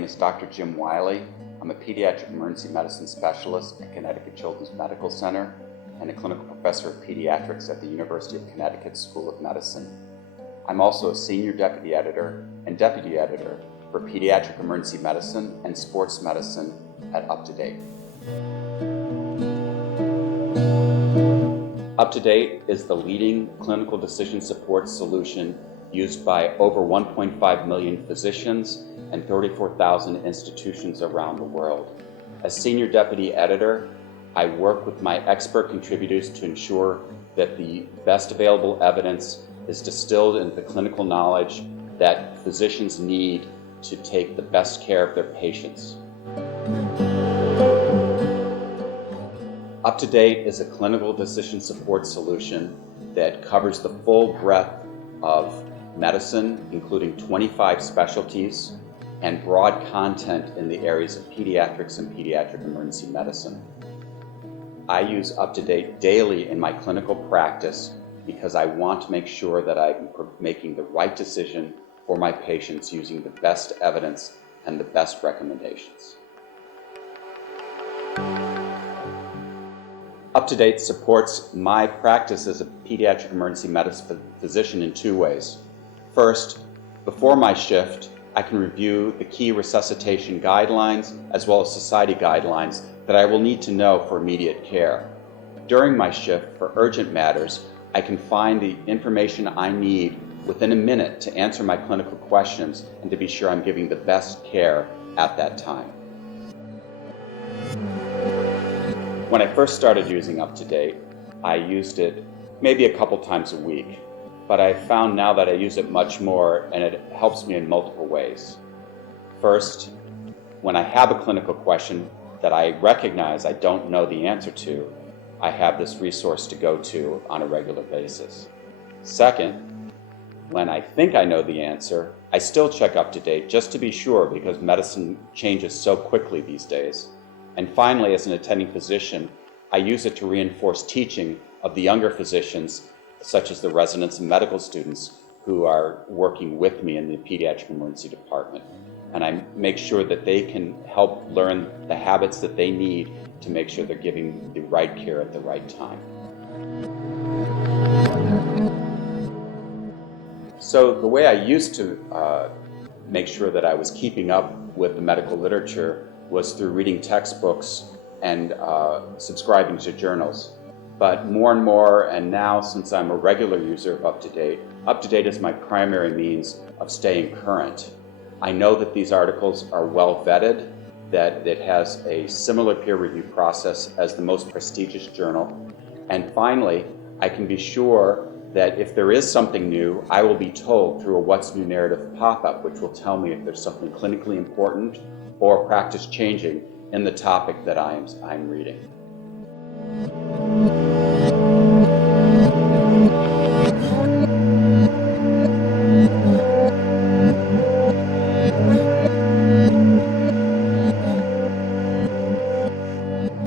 name is Dr. Jim Wiley. I'm a pediatric emergency medicine specialist at Connecticut Children's Medical Center and a clinical professor of pediatrics at the University of Connecticut School of Medicine. I'm also a senior deputy editor and deputy editor for pediatric emergency medicine and sports medicine at UpToDate. UpToDate is the leading clinical decision support solution used by over 1.5 million physicians and 34,000 institutions around the world. As senior deputy editor, I work with my expert contributors to ensure that the best available evidence is distilled into the clinical knowledge that physicians need to take the best care of their patients. UpToDate is a clinical decision support solution that covers the full breadth of medicine, including 25 specialties, and broad content in the areas of pediatrics and pediatric emergency medicine. I use UpToDate daily in my clinical practice because I want to make sure that I'm making the right decision for my patients using the best evidence and the best recommendations. UpToDate supports my practice as a pediatric emergency medicine physician in two ways. First, before my shift, I can review the key resuscitation guidelines as well as society guidelines that I will need to know for immediate care. During my shift, for urgent matters, I can find the information I need within a minute to answer my clinical questions and to be sure I'm giving the best care at that time. When I first started using UpToDate, I used it maybe a couple times a week. But I found now that I use it much more, and it helps me in multiple ways. First, when I have a clinical question that I recognize I don't know the answer to, I have this resource to go to on a regular basis. Second, when I think I know the answer, I still check UpToDate just to be sure because medicine changes so quickly these days. And finally, as an attending physician, I use it to reinforce teaching of the younger physicians such as the residents and medical students who are working with me in the pediatric emergency department. And I make sure that they can help learn the habits that they need to make sure they're giving the right care at the right time. So the way I used to make sure that I was keeping up with the medical literature was through reading textbooks and subscribing to journals. But more and more, and now since I'm a regular user of UpToDate, UpToDate is my primary means of staying current. I know that these articles are well vetted, that it has a similar peer review process as the most prestigious journal. And finally, I can be sure that if there is something new, I will be told through a What's New narrative pop-up, which will tell me if there's something clinically important or practice changing in the topic that I'm reading.